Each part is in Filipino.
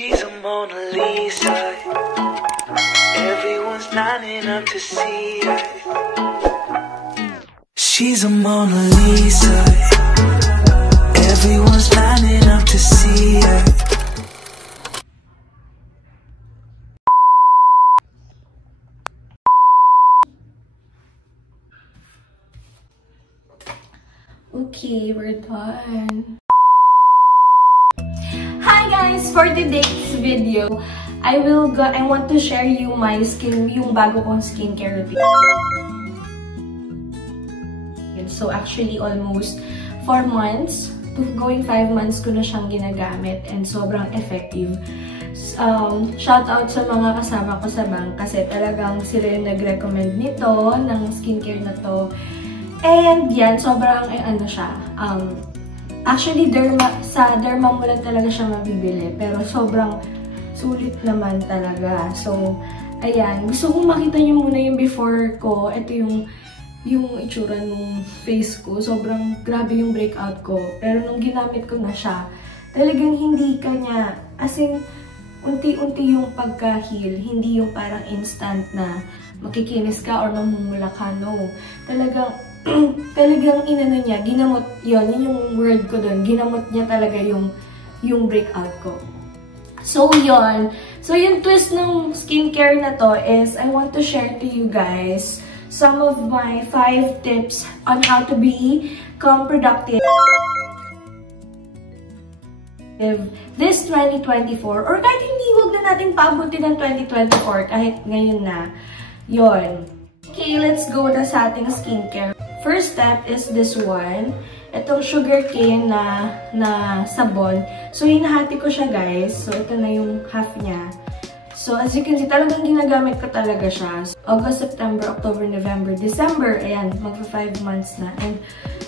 She's a Mona Lisa. Everyone's lining up to see her. She's a Mona Lisa. Everyone's lining up to see her. Okay, we're done. Hi guys! For today's video, I want to share you yung bago kong skincare routine. So actually almost 4 months to going 5 months ko na siyang ginagamit and sobrang effective. Shout out sa mga kasama ko sa bank kasi talagang sila yung nag-recommend nito ng skincare na to. And yan, sobrang ano siya. Actually, sa derma mo lang talaga siya mabibili. Pero sobrang sulit naman talaga. So, ayan. Gusto kong makita niyo muna yung before ko. Ito yung itsura ng face ko. Sobrang grabe yung breakout ko. Pero nung ginamit ko na siya, talagang hindi kanya, as in, unti-unti yung pagka-heal. Hindi yung parang instant na makikinis ka or mamumula ka. No. Talagang inano niya, ginamot yun yung word ko doon, ginamot niya talaga yung breakout ko. So, yun. So, yung twist ng skincare na to is, I want to share to you guys some of my 5 tips on how to become productive this 2024. Or kahit hindi, huwag na natin paabutin ng 2024, kahit ngayon na. Yun. Okay, let's go na sa ating skincare. First step is this one. Itong sugarcane na sabon. So, hinahati ko siya, guys. So, ito na yung half niya. So, as you can see, talagang ginagamit ko talaga siya. So, August, September, October, November, December. Ayan, magpa 5 months na. And,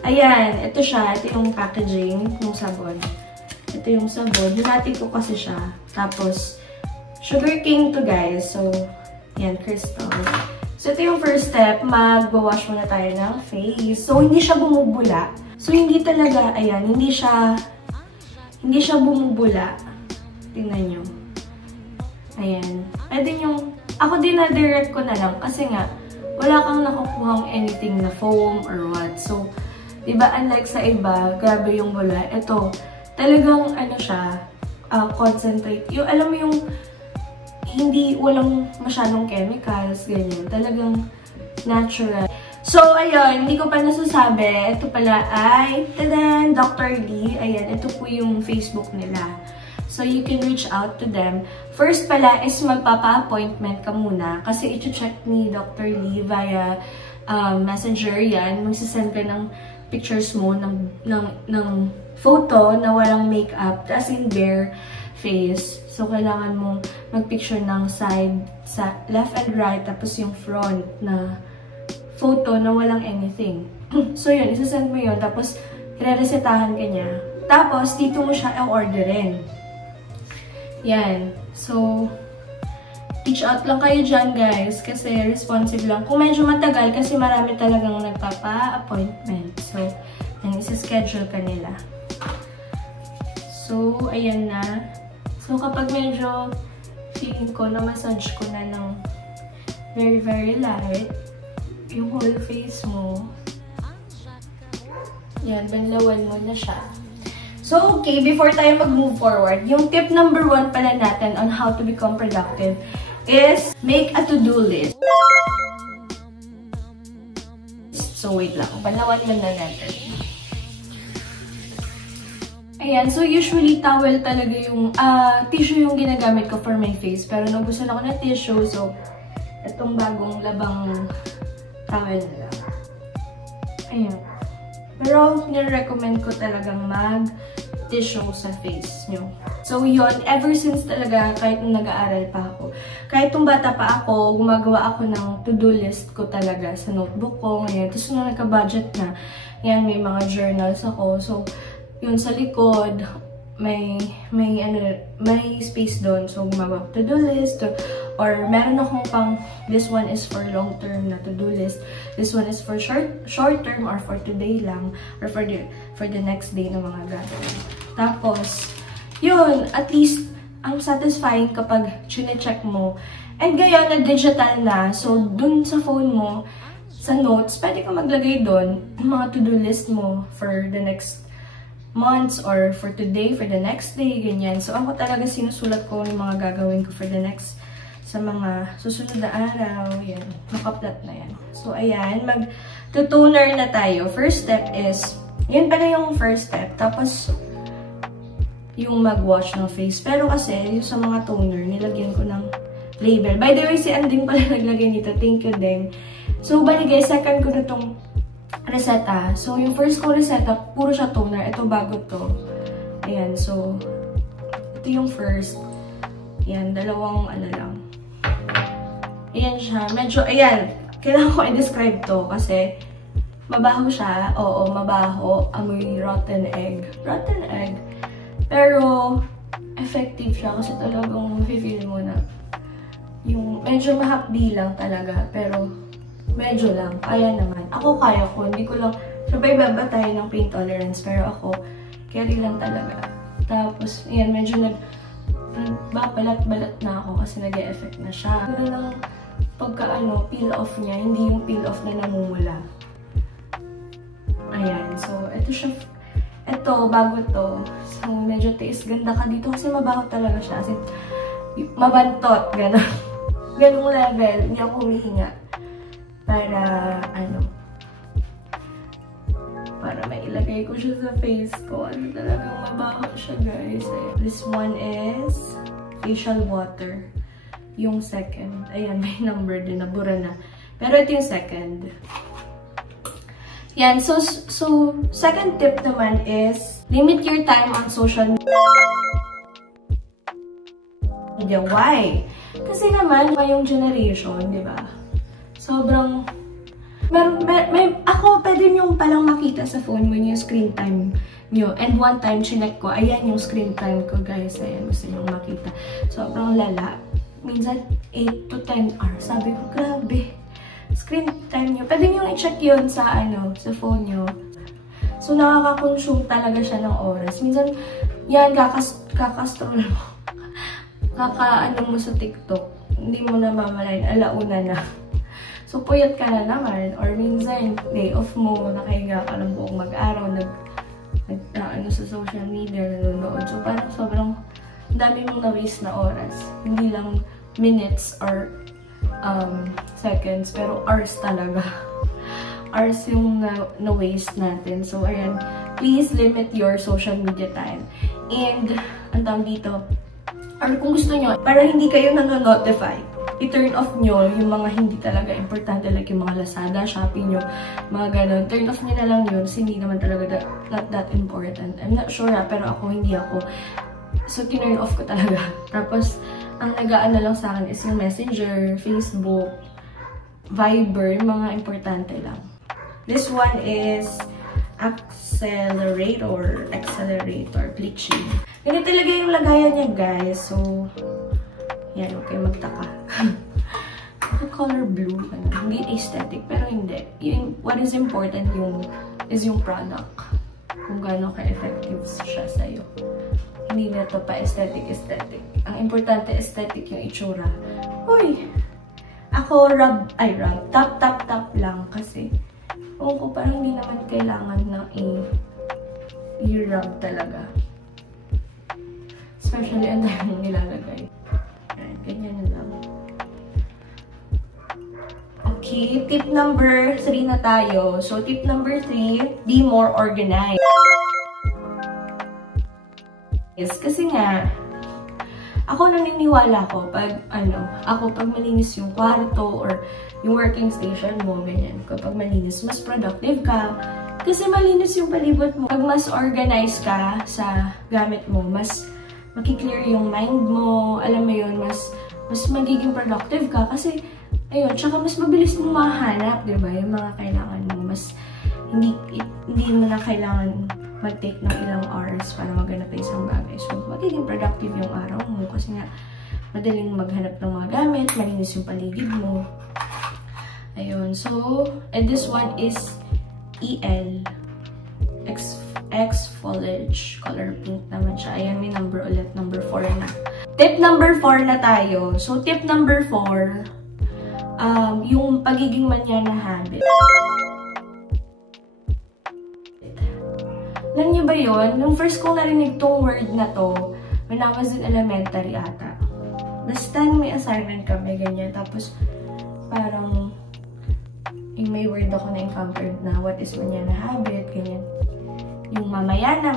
ayan, ito siya. Ito yung packaging ng sabon. Ito yung sabon. Hinati ko kasi siya. Tapos, sugarcane to, guys. So, ayan, crystal. So, ito yung first step. Mag-wash muna tayo ng face. So, hindi siya bumubula. So, hindi talaga, ayan, hindi siya bumubula. Tingnan nyo. Ayan. Pwede yung, ako din na-direct ko na lang kasi nga, wala kang nakukuhang anything na foam or what. So, diba, unlike sa iba, grabe yung bula. Ito, talagang, ano siya, concentrate. Yung, alam mo yung, walang masyadong chemicals, ganyan. Talagang natural. So, ayun, hindi ko pa nasasabi. Ito pala ay, tadan, Dr. Lee. Ayan, ito po yung Facebook nila. So, you can reach out to them. First pala is magpapa-appointment ka muna. Kasi ito-check ni Dr. Lee via messenger yan. Magsisend ka ng pictures mo ng photo na walang makeup. As in bare face. So, kailangan mong mag-picture ng side, sa left and right, tapos yung front na photo na walang anything. So, yun, isasend mo yun, tapos re-resetahan ka niya. Tapos, dito mo siya i-orderin. Yan. So, reach out lang kayo dyan, guys, kasi responsive lang. Kung medyo matagal, kasi marami talagang nagpapa-appointment. So, yan, isa-schedule ka nila. So, ayan na. So, kapag medyo feeling ko na massage ko na ng very, very light, yung whole face mo, yan, banlawan mo na siya. So, okay, before tayo mag-move forward, yung tip number 1 pala natin on how to become productive is make a to-do list. So, wait lang. Banlawan lang na natin. Ayan, so usually towel talaga yung, tissue yung ginagamit ko for my face. Pero nagustuhan ako ng tissue, so itong bagong labang towel na lang. Ayan. Pero nire-recommend ko talagang mag-tissue sa face nyo. So yun, ever since talaga, kahit nung nag-aaral pa ako, kahit nung bata pa ako, gumagawa ako ng to-do list ko talaga sa notebook ko. Ngayon, tapos nung nagka-budget na, yan, may mga journals ako. So, yun sa likod, may space doon. So, gumagawa ko to-do list. Or, meron akong pang, this one is for long-term na to-do list. This one is for short-term or for today lang. Or for the next day na mga gagawin. Tapos, yun, at least, ang satisfying kapag chine-check mo. And ngayon, na-digital na. So, dun sa phone mo, sa notes, pwede ka maglagay dun mga to-do list mo for the next months or for today, for the next day, ganyan. So, ako talaga sinusulat ko yung mga gagawin ko for the next, sa mga susunod na araw. Yan, nakaplat na yan. So, ayan, mag-toner na tayo. First step is, yun pala yung first step. Tapos, yung mag-wash ng face. Pero kasi, yung sa mga toner, nilagyan ko ng label. By the way, si Anding pala naglagay nito. Thank you, Deng. So, bali guys, second ko na itong reseta. So, yung first ko reseta, puro siya toner. Ito, bago to. Ayan, so, ito yung first. Ayan, dalawang ano lang. Ayan siya. Medyo, ayan, kailangan ko i-describe to kasi mabaho siya. Oo, mabaho. Amoy rotten egg. Rotten egg. Pero, effective siya kasi talagang feel mo na yung medyo mahapdi lang talaga. Pero, medyo lang. Kaya naman. Ako kaya ko. Hindi ko lang, sabay baba tayo ng pain tolerance. Pero ako, carry lang talaga. Tapos, ayan, medyo balat-balat na ako kasi nag-e-effect na siya. Pero lang, pagka peel off niya, hindi yung peel off na namumula. Ayan. So, ito siya. Ito, bago to. So, medyo taste ganda ka dito kasi mabaho talaga siya. Kasi, mabantot. Ganon. Ganong level. Hindi ako humihinga. Para, para mailagay ko siya sa face ko. Talagang mabaho siya, guys. This one is facial water. Yung second. Ayan, may number din. Nabura na. Pero ito yung second. Yan. So, second tip naman is limit your time on social media. Why? Kasi naman, ngayong generation, di ba? Sobrang, ako, pwede nyo palang makita sa phone mo yung screen time nyo. And one time, chinek ko, ayan yung screen time ko, guys. Ayan, gusto nyo makita. Sobrang lala. Minsan, 8 to 10 hours. Sabi ko, grabe. Screen time nyo. Pwede nyo i-check yun sa, sa phone nyo. So, nakaka-consume talaga siya ng oras. Minsan, yan, kakastroll mo. Mo sa TikTok. Hindi mo na mamalayan. Alauna na. So, puyat ka na naman. Or minsan, day off mo, nakahiga ka lang buong mag-araw, sa social media, nanonood. So, parang sobrang dami mong na-waste na oras. Hindi lang minutes or seconds, pero hours talaga. Hours yung na-waste natin. So, ayan, please limit your social media time. And, ang tawag dito, or kung gusto nyo, para hindi kayo nanonotify, i-turn off nyo yung mga hindi talaga importante, like yung mga Lazada, Shopee nyo, mga ganun. Turn off nyo na lang yun, kasi hindi naman talaga not that important. I'm not sure pero ako, hindi ako. So, tinurn off ko talaga. Tapos, ang nag-aano lang sa akin is yung Messenger, Facebook, Viber, yung mga importante lang. This one is accelerator, bleaching. Ganito talaga yung lagayan niya, guys. So, yan, okay, magtaka. Color blue, hindi aesthetic, pero hindi. What is important is yung product. Kung gaano ka-effective siya sa'yo. Hindi na to pa aesthetic. Ang importante, aesthetic yung itsura. Uy! Ako, tap lang kasi ko parang hindi naman kailangan na i-rub talaga. Especially, ang dahil mong nilalagay. Ganyan lang. Okay, tip number 3 na tayo. So, tip number 3, be more organized. Yes, kasi nga, ako naniniwala ko pag, pag malinis yung kwarto or yung working station mo, ganyan. Kapag malinis, mas productive ka. Kasi malinis yung palibot mo. Pag mas organized ka sa gamit mo, mas makiklear yung mind mo, alam mo yun, mas magiging productive ka. Kasi, ayun, tsaka mas mabilis mo mahanap, diba? Yung mga kailangan mo. Mas, hindi mo na kailangan mag-take ng ilang hours para maghanap ng isang bagay. So, magiging productive yung araw mo kasi nga, madaling maghanap ng mga gamit, malinis yung paligid mo. Ayun. So, and this one is EL. Exfoliage. Color pink naman siya. Ayan, may number ulit. Number 4 na. tip number 4 na tayo. So, tip number 4, yung pagiging manyana habit. Alam niyo ba yun? Nung first kong narinig tong word na to, when I was in elementary ata. Basta may assignment kami, ganyan. Tapos, parang, may word ako na encountered na what is manyana habit, ganyan. Yung mamayana.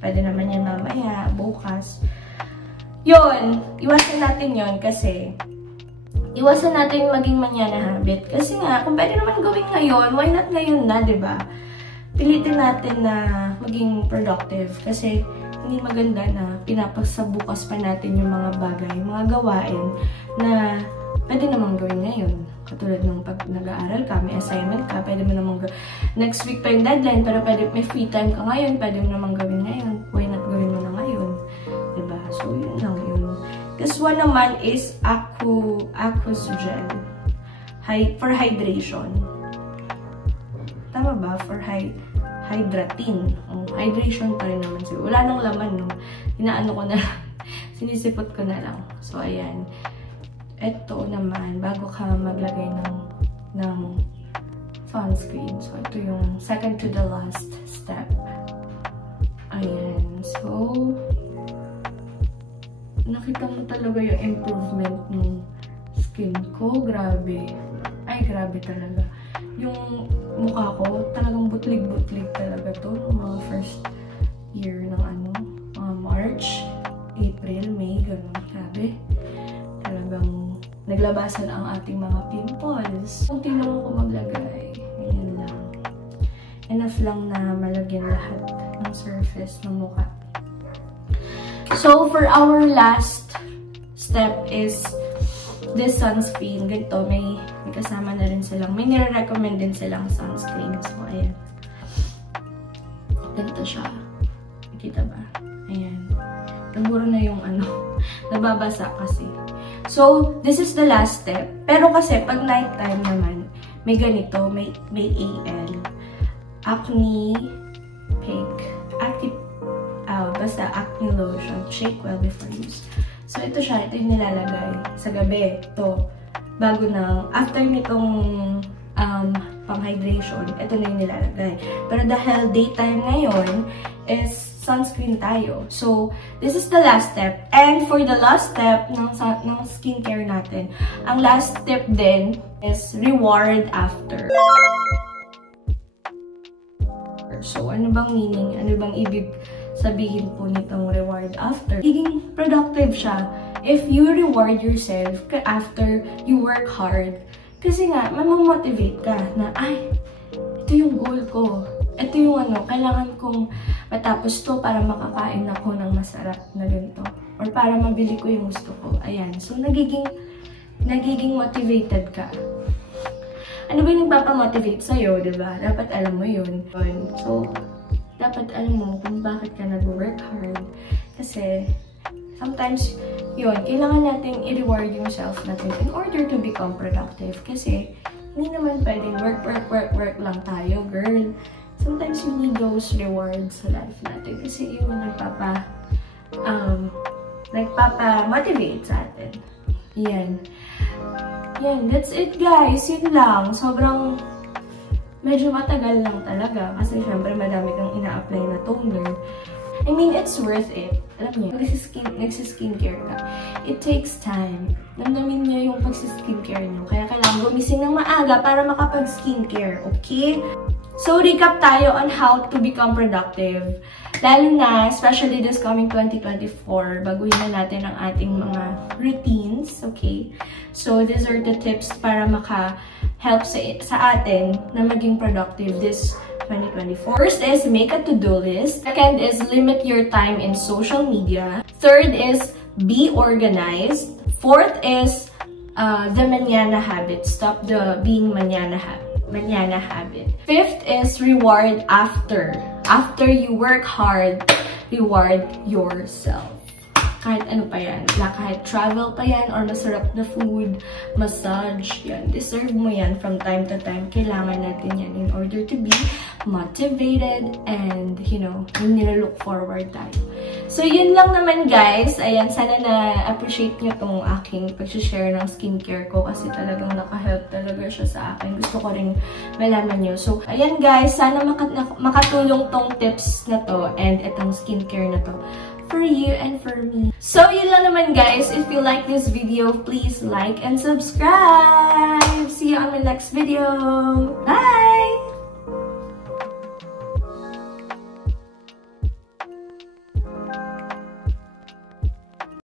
Pwede naman yan mamaya, bukas. Yun, iwasan natin yun kasi iwasan natin maging manyana habit. Kasi nga, kung pwede naman gawin ngayon, why not ngayon na, diba? Pilitin natin na maging productive kasi hindi maganda na pinapasabukas pa natin yung mga bagay, mga gawain na pwede namang gawin ngayon. Katulad ng pag nag-aaral ka, may assignment ka, pwede mo namang next week pa yung deadline, pero pwede may free time ka ngayon, pwede mo namang gawin ngayon. Why not gawin mo na ngayon? Diba? So, yun lang yun. This one naman is Aqueous Gel. For hydration. Tama ba? For hydrating. Hydration pa rin naman siya. Wala nang laman, no? Inaano ko na lang. Sinisipot ko na lang. So, ayan. Ito naman, bago ka maglagay ng sunscreen. So, ito yung second to the last step. Ayan. So, nakita mo talaga yung improvement ng skin ko. Grabe. Ay, grabe talaga. Yung mukha ko, talagang butlig-butlig talaga to. Mga first year ng mga March, April, May, gano'n. Grabe. Talagang naglabasan ang ating mga pimples. Kung tinanong ko maglagay, ayan lang. Enough lang na malagyan lahat ng surface ng mukha. So, for our last step is this sunscreen. Ganito, may kasama na rin silang, may nire-recommend din silang sunscreen. So, ayan. Ganito siya. Nakita ba? Ayan. Naburo na yung nababasa kasi. So, this is the last step. Pero kasi, pag nighttime naman, may ganito, may AL. Acne Pink. Basta acne lotion. Shake well before use. So, ito siya. Ito yung nilalagay sa gabi. Ito. Bago na, after nitong pang-hydration, ito na yung nilalagay. Pero dahil daytime ngayon, is sunscreen tayo. So, this is the last step. And for the last step ng skincare natin, ang last step din is reward after. So, ano bang meaning? Ano bang ibig sabihin po nitong reward after? Higing productive siya if you reward yourself after you work hard. Kasi nga, mamomotivate ka na, ay, ito yung goal ko. Ito yung kailangan kong matapos to para makakain ako ng masarap na ganito. Or para mabili ko yung gusto ko. Ayan. So, nagiging motivated ka. Ano ba yung nagpapamotivate sa'yo, diba? Dapat alam mo yun. So, dapat alam mo kung bakit ka nag-work hard. Kasi, sometimes, yun, kailangan natin i-reward yourself natin in order to become productive. Kasi, hindi naman pwedeng work lang tayo, girl. Sometimes, you need those rewards sa life natin. Kasi, yun yung nagpapa-motivate sa atin. Yan. Yan, that's it, guys. Yun lang. Sobrang medyo matagal lang talaga. Kasi syempre madami kang ina-apply na toner. I mean, it's worth it. Alam niyo, nagsiskincare ka. It takes time. Namdamin niyo yung pagsiskincare niyo. Kaya kailangan gumising ng maaga para makapag-skincare. Okay? So, recap tayo on how to become productive. Lalo na, especially this coming 2024, baguhin na natin ang ating mga routines, okay? So, these are the tips para maka-help sa atin na maging productive this 2024. First is, make a to-do list. Second is, limit your time in social media. Third is, be organized. Fourth is, the mañana habit. Stop the being mañana habit. Fifth is reward after. After you work hard, reward yourself. Kahit ano pa yan. Kahit travel pa yan or masarap na food, massage, yan. Deserve mo yan from time to time. Kailangan natin yan in order to be motivated, and, you know, yung nilalook forward tayo. So, yun lang naman guys. Ayan, sana na-appreciate nyo tong aking pag-share ng skincare ko kasi talagang naka-help talaga siya sa akin. Gusto ko rin malaman nyo. So, ayan guys, sana makatulong tong tips na to and itong skincare na to for you and for me. So, yun lang naman guys. If you like this video, please like and subscribe. See you on my next video. Bye!